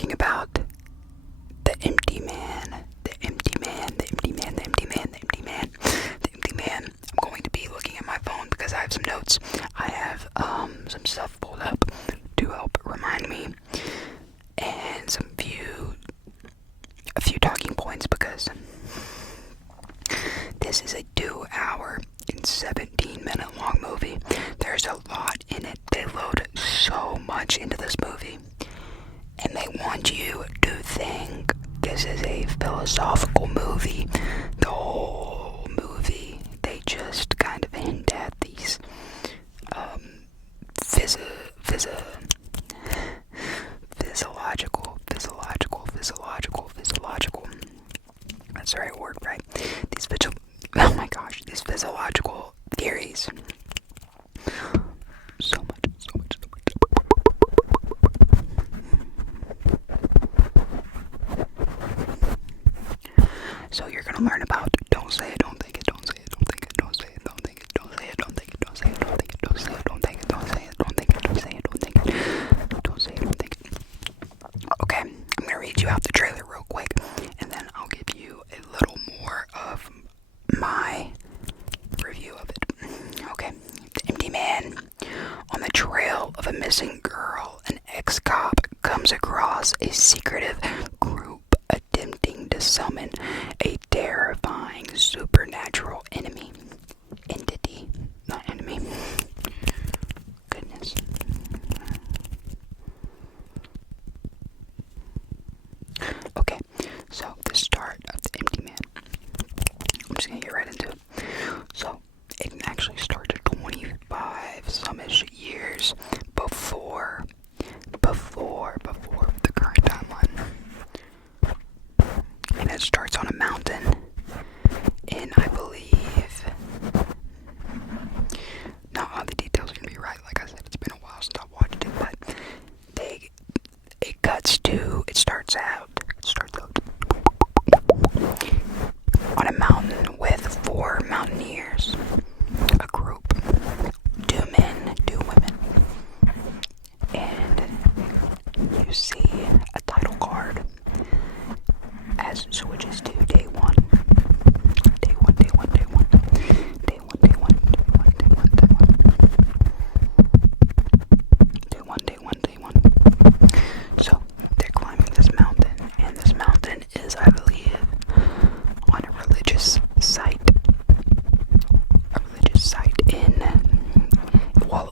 talking about the empty man. The empty man, the empty man, the empty man, the empty man, the empty man. I'm going to be looking at my phone because I have some notes. I have some stuff pulled up to help remind me, and a few talking points, because this is a 2-hour and 17-minute long movie. There's a lot in it. They load so much into this movie, and they want you to think this is a philosophical movie. The whole movie, they just kind of hint at these physiological. That's the right word, right? These physiological theories. So much. So you're gonna learn about don't say it, don't think it, don't say it, don't think it, don't say it, don't think it, don't say it, don't think it, don't say it, don't think it, don't say it, don't think it, don't say it, don't think it, don't say it, don't think it, don't say it, don't think it. Okay, I'm gonna read you out the trailer real quick, and then I'll give you a little more of my review of it. Okay, the empty man. On the trail of a missing girl, an ex-cop comes across a secretive group attempting to summon a terrifying supernatural entity. Not enemy. Goodness. Okay, so the start of the empty man. I'm just gonna get right into it. So it actually started 25 some-ish years before the current timeline. And it starts on a mountain in, I believe, not all the details are gonna be right. Like I said, it's been a while since I watched it, but it starts out on a mountain with 4 mountaineers, a group, 2 men, 2 women, and you see a title card as switches to day 1. Day 1, day 1, day 1. Day 1, day 1, day 1, day 1, day 1. Day 1, day 1, day 1. So they're climbing this mountain, and this mountain is, I believe, on a religious site. A religious site it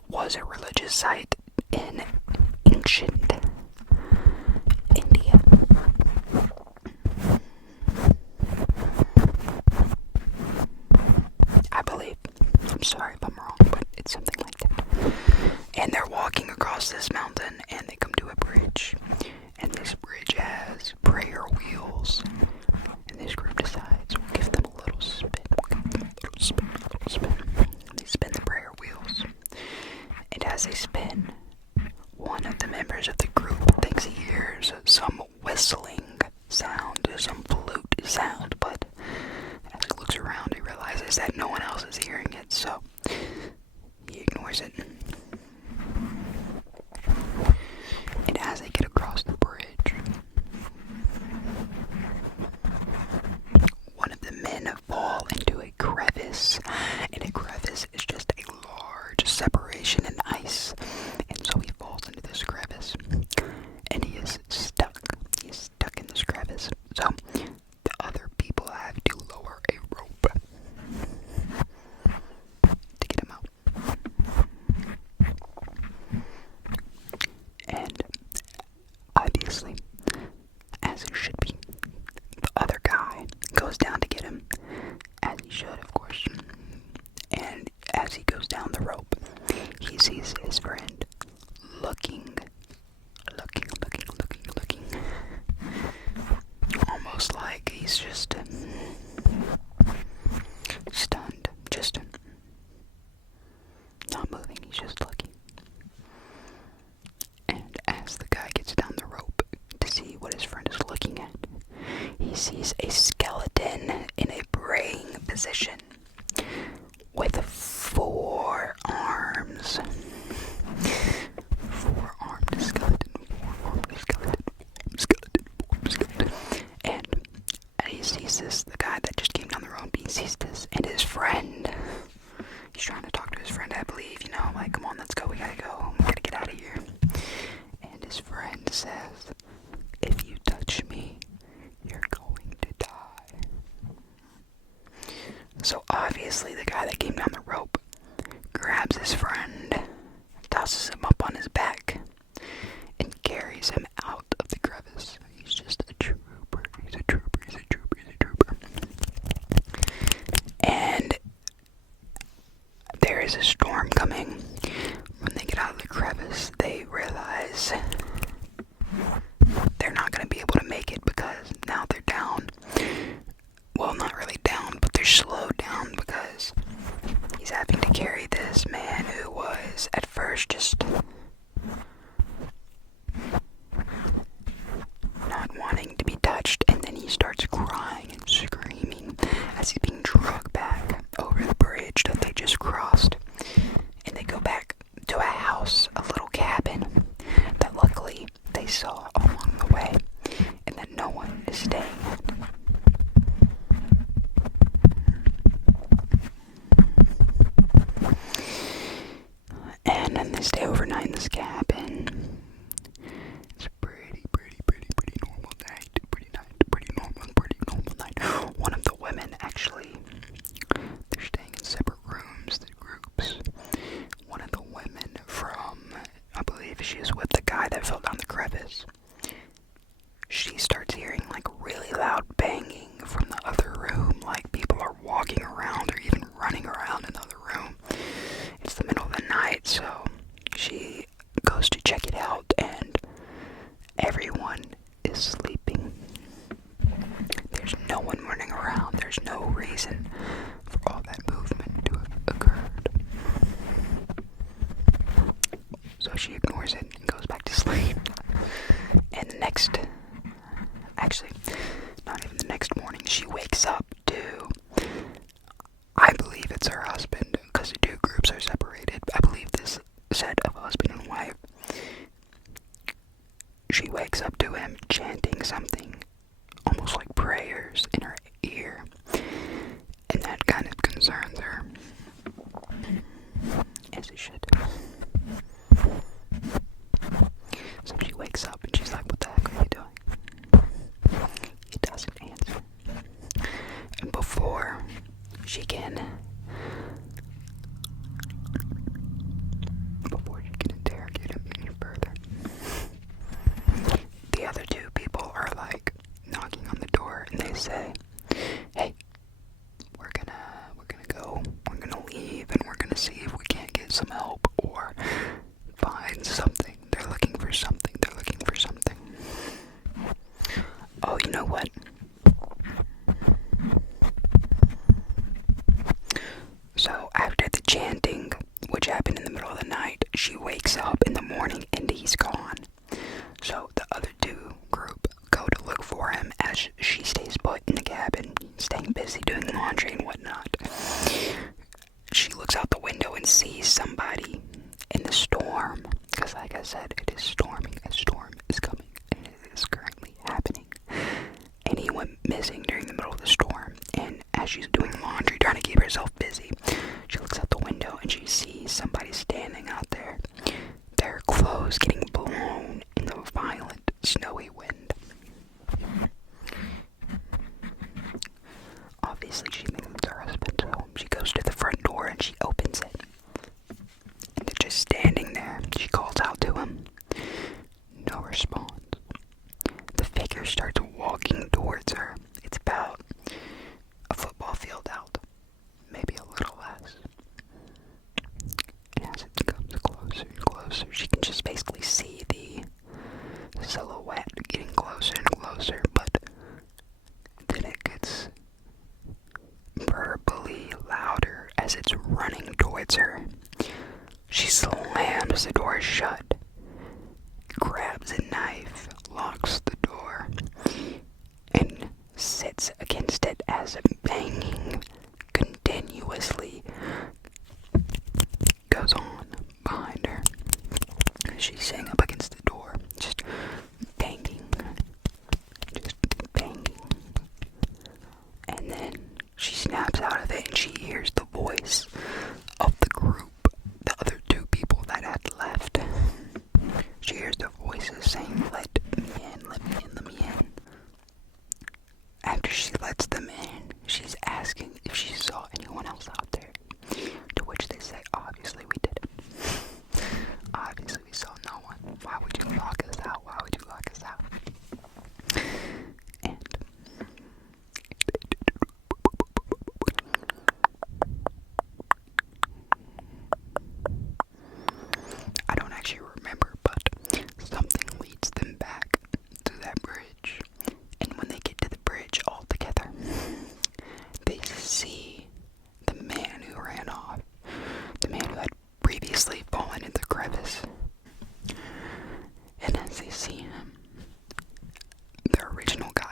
was a religious site in ancient India. I believe. I'm sorry if I'm wrong, but it's something like that. And they're walking across this mountain, and they come to a bridge. And this bridge has prayer wheels. And this group decides, we'll give them a little spin. They spin the prayer wheels. And as they spin, one of the members of the group thinks he hears some whistling sound, some flute sound, but as he looks around, he realizes that no one else is hearing it, so he ignores it. And as they get across the bridge, one of the men fall into a crevice, and a crevice is just a large separation in ice, and so he falls into this crevice, and he is stuck. He's stuck in this crevice, so the other people have to lower a rope to get him out. And obviously, as it should be, the other guy goes down to get him, as he should, of course. And as he goes down the rope, he sees his friend looking, almost like he's just stunned, just not moving, he's just looking. And as the guy gets down the rope to see what his friend is looking at, he sees a skeleton in a praying position with 4 arms. 4-armed skeleton. obviously the guy that came down the rope grabs his friend, tosses him up on his back, and carries him out of the crevice. He's just a trooper. He's a trooper. He's a trooper. He's a trooper. And there is a storm coming. When they get out of the crevice, they realize they're not going to be able to make it because now they're down. Well, not really down, but they're slowed down because he's having to carry this man who was at first just not wanting to be touched, and then he starts crying and screaming as he's being dragged back over the bridge that they just crossed. And they go back to a house, a little cabin that luckily they saw along the way and that no one is staying at. And then they stay overnight in this cabin. It's a pretty normal night. Pretty normal night. One of the women, actually, they're staying in separate rooms, the groups. One of the women from, I believe she was with the guy that fell down the crevice. She starts hearing like really loud banging from the other room, like people are walking around or even running around in the other room. It's the middle of the night, so she goes to check it out, and everyone is sleeping. There's no one running around. There's no reason for all that movement to have occurred. So she ignores it and goes back to sleep. And not even the next morning, she wakes up to, I believe it's her husband, because the two groups are separated. I believe this set of husband and wife. She wakes up to him chanting something, almost like prayers, in her ear. And that kind of concerns her. As it should. So she wakes up and she's like, what the heck are you doing? He doesn't answer. And before she can interrogate him any further, the other two people are like knocking on the door, and they say, hey, we're gonna leave, and we're gonna see if we can't get some help or find something. They're looking for something. Oh, you know what? So after the chanting, which happened in the middle of the night, she wakes up in the morning and he's gone. So the other two group go to look for him as she stays put in the cabin, staying busy doing laundry and whatnot. She looks out the window and sees somebody in the storm, because like I said, it is storming. A storm is coming, and it is currently happening. And he went missing during the middle of the storm, and as she's doing laundry, trying to keep herself busy, she looks out the window and she sees somebody standing out there, their clothes getting blown in the violent, snowy wind. Obviously, she thinks it's her husband, so she goes to the front door and she opens it. And they're just standing there. She calls out to him. No response. The figure starts walking towards her. It's about a football field out. Maybe a little less. And as it comes closer and closer, she can just basically see the silhouette getting closer and closer, but then it gets verbally louder as it's running towards her. She slams the door shut, grabs a knife, locks the door, and sits against it as banging continuously goes on behind her. She's sitting up against the door, just banging. And then she snaps out of it and she hears the voice of the group, the other two people that had left. She hears their voices saying, let me in, let me in, let me in. After she lets them in, she's asking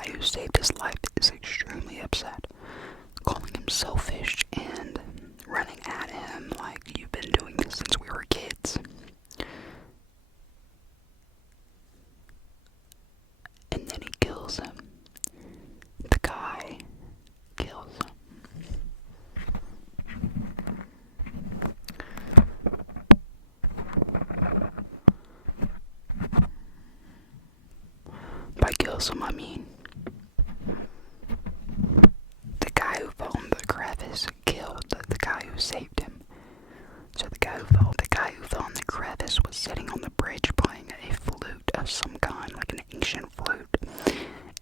guy who saved his life is extremely upset, calling him selfish and running at him like, you've been doing this since we were kids. And then he kills him. The guy kills him. By kills him, I mean the guy who fell in the crevice killed the guy who saved him. So the guy who fell in the crevice was sitting on the bridge playing a flute of some kind, like an ancient flute.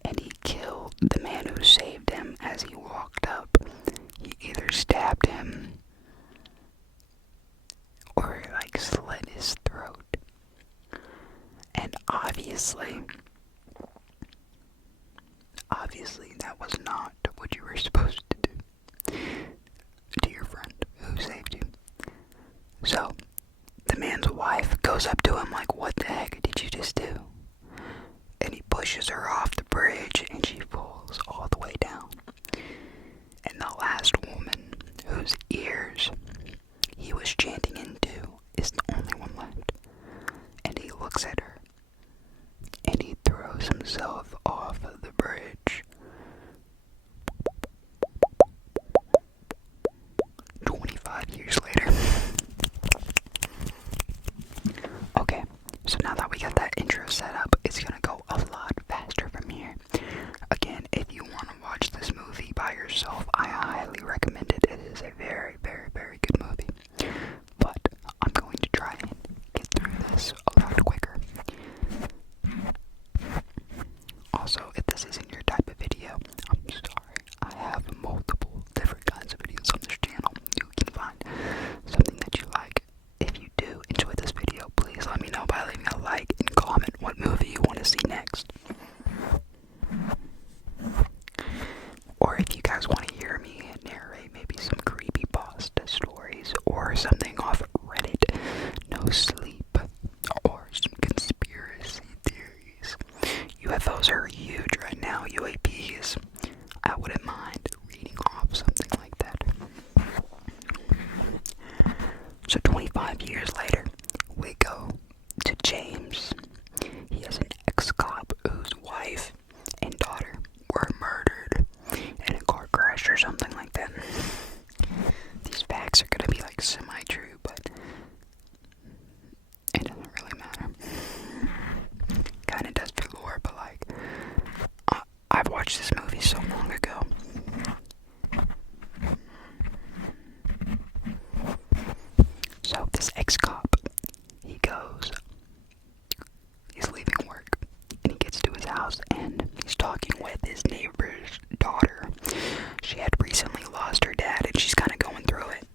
And he killed the man who saved him as he walked up. He either stabbed him or like slit his throat. And obviously that was not what you were supposed to do to your friend who saved you. So the man's wife goes up to him like, what the heck did you just do? And he pushes her off the bridge and she falls all the way down. And the last woman whose ears he was chanting into is the only one left. And he looks at her and he throws himself off of the bridge. 25 years later. Okay, so now that we got that intro set up, it's gonna go a lot faster from here. Again, if you want to watch this movie by yourself, I highly recommend it. It is a very, very, very good movie. But I'm going to try and get through this a lot quicker. Also, if this isn't your type of video, I'm sorry. I have multiple different kinds of videos on this channel. You can find something that you like. If you do enjoy this video, please let me know by leaving a like and comment what movie you want to see next. Or if you guys want to hear me narrate maybe some creepypasta stories or something off Reddit, No Sleep, or some conspiracy theories. UFOs are huge right now, UAPs. I wouldn't mind reading off something like that. So 25 years later, we go to James. He has an ex-cop whose wife and daughter were murdered in a car crash or something like that. These facts are gonna be like semi-true, but it doesn't really matter. Kinda does for lore, but like, I've watched this movie so long ago. So this ex-cop, he's leaving work, and he gets to his house, and he's talking with his neighbor's daughter. She had recently lost her dad, and she's kind of going through it.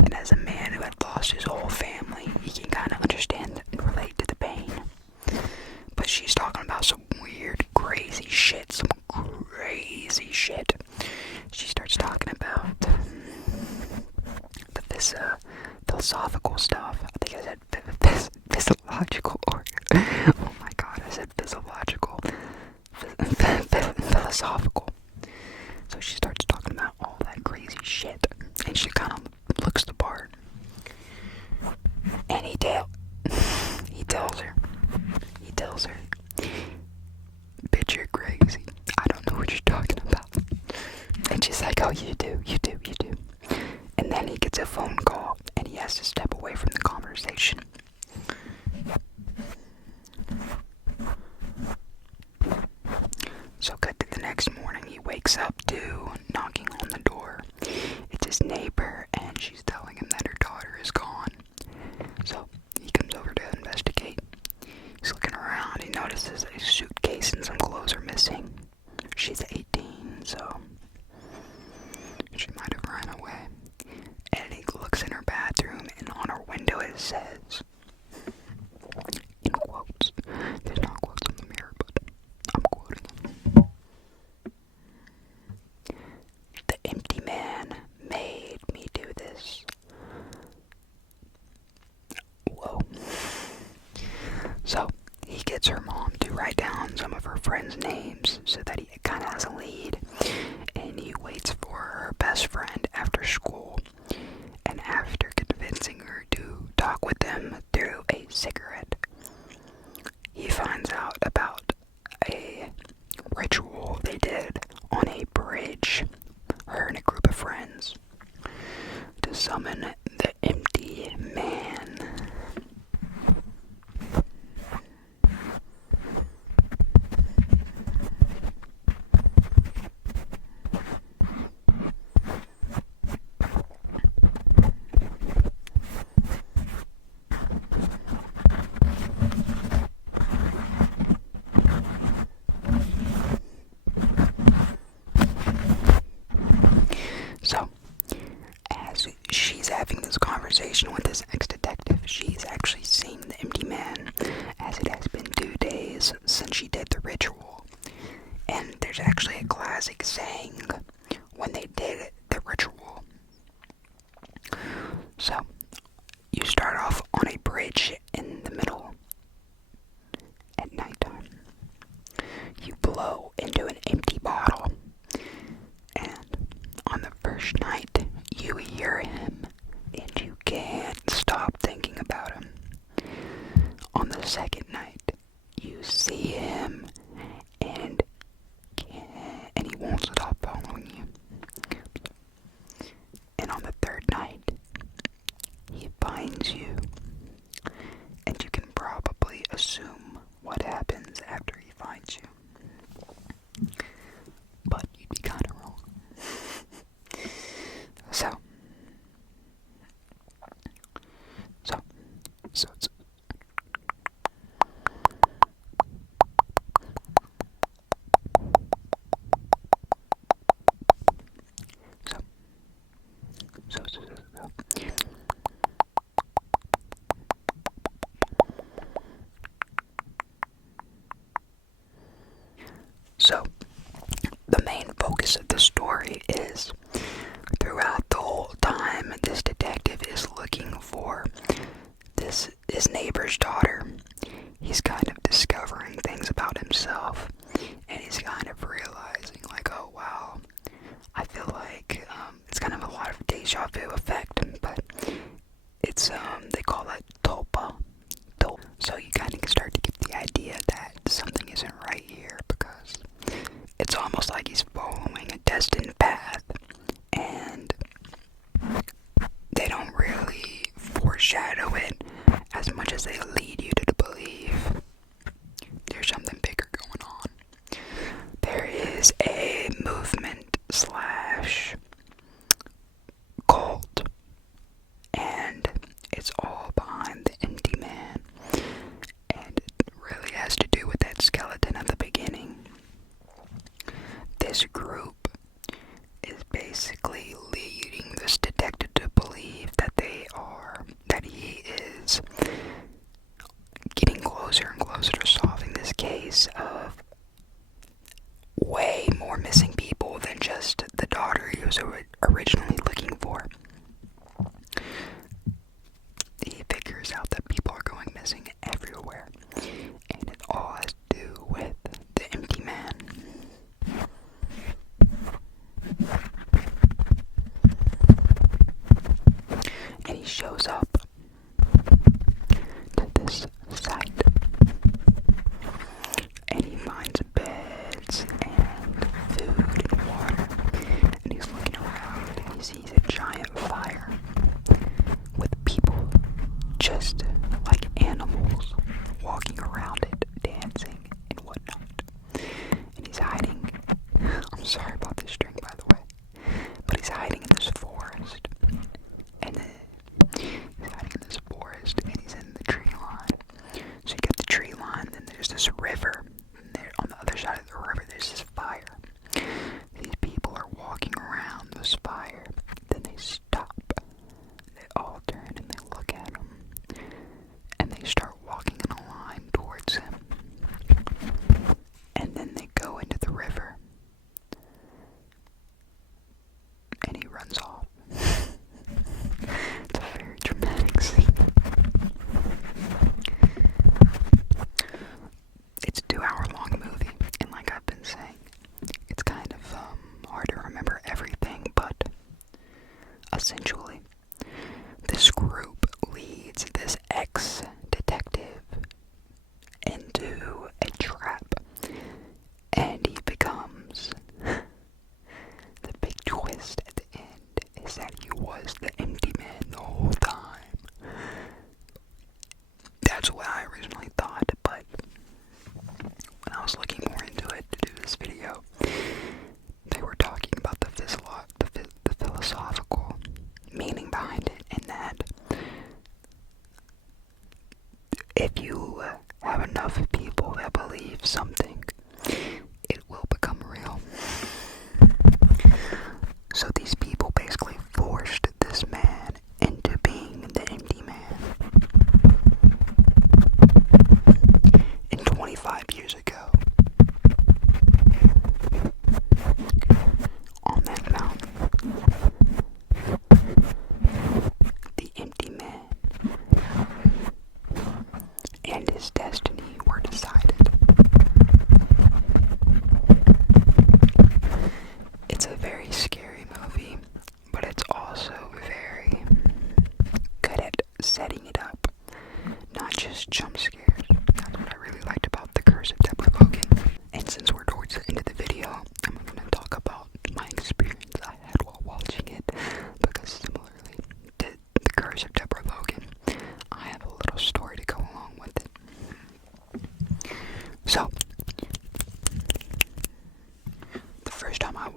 And as a man who had lost his whole family, he can kind of understand and relate to the pain. But she's talking about some weird, crazy shit, She starts talking about this philosophical stuff. I think I said physiological, or oh my god, I said physiological, philosophical. So she starts talking about all that crazy shit, and she kind of looks the part. And he tells her, bitch, you're crazy. I don't know what you're talking about. And she's like, oh, you do. And then he gets a phone call, and he has to step away from the conversation. So cut to the next morning, he wakes up to knocking on the door. It's his neighbor, and she's telling him that her daughter is gone. So he comes over to investigate. He's looking around, he notices a suitcase and some clothes are missing. She's 18, so she might have run away. And he looks in her bathroom, and on her window it says, in quotes, there's not quotes on the mirror, but I'm quoting them. The empty man made me do this. Whoa. So he gets her mom to write down some of her friends' names so that he there's actually a classic saying when they did the ritual. So, you start off on a bridge in the middle at nighttime. You blow into an empty bottle, and on the first night, you hear him, and you can't stop thinking about him. On the second night, you see him, and he won't stop following you. And on the third night, he finds you, and you can probably assume what happens after he finds you. But you'd be kind of wrong. So, So, the main focus of the story is throughout the whole time, this detective is looking for his neighbor's daughter. He's kind of discovering things about himself, and he's kind of realizing, like, oh wow, I feel like it's kind of a lot of deja vu effect, but it's they call it tulpa. So you kind of start to get the idea that something isn't right here, because it's almost like he's following a destined path, and they don't really foreshadow it as much as they lead you to believe there's something bigger going on. There is a movement slash cult, and it's all behind the empty man, and it really has to do with that skeleton at the beginning. This group is basically leading this detective to believe that he is getting closer and closer to solving this case of way more missing people than just the daughter he was originally looking for. He figures out that people are going missing everywhere, and it all has to do with the empty man. And he shows up to this site, and he finds beds and food and water, and he's looking around, and he sees a giant fire with people just like animals walking around it, dancing and whatnot. And he's hiding. I'm sorry about this string, by the way, but he's hiding in this forest. And then he's hiding in this forest, and he's in the tree line. So you got the tree line, then there's this river, and there on the other side of the river there's this fire. These people are walking around this fire, then they stop. They all turn and they look at him, and they start walking in a line towards him. And then they go into the river,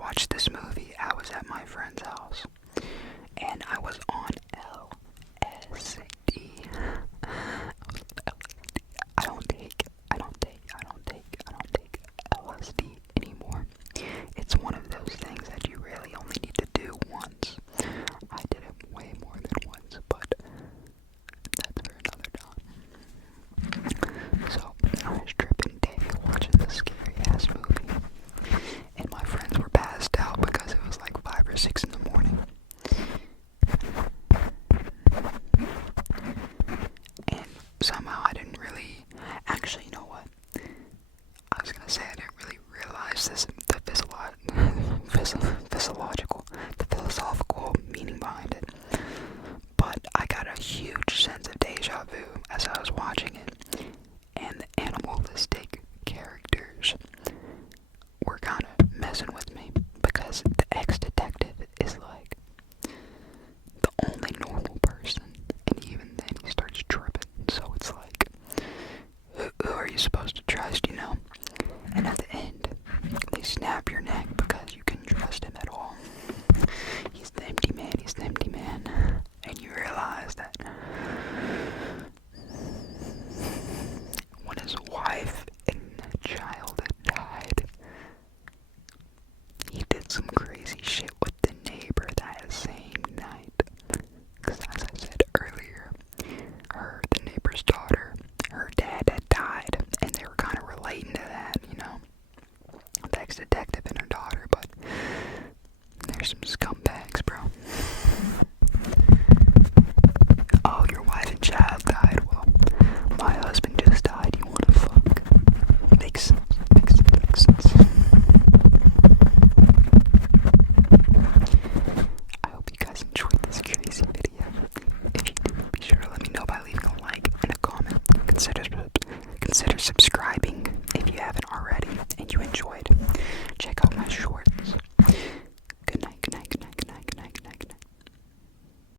watched this movie. I was at my friend's house, and I was on LSD. I don't take LSD anymore. It's one of those things that you really only need to do once. I did it way more than once, but that's for another time. So, I was tripping day watching this scary ass movie, and my friends were passed out because it was like 5 or 6 in the morning. And somehow I didn't really, actually, you know what? I was gonna say I didn't really realize this, the philosophical meaning behind it. But I got a huge sense of deja vu as I was watching it, and the animalistic characters were kind of messing with me because the ex-detective is like the only normal person, and even then he starts tripping. So it's like, who are you supposed to trust, you know? And at the end, they snap your neck because you couldn't trust him at all. He's the empty man, and you realize that when his wife and child had died, he did some crazy shit with the neighbor that same night. Because as I said earlier, the neighbor's daughter, her dad had died, and they were kind of relating to that, you know, the ex-detective and her daughter, but there's some scumbags, bro. Oh, your wife and child died. Well, my husband just died. You wanna fuck? Makes sense. I hope you guys enjoyed this crazy video. If you do, be sure to let me know by leaving a like and a comment. Consider subscribing if you haven't already and you enjoyed. Check out my shorts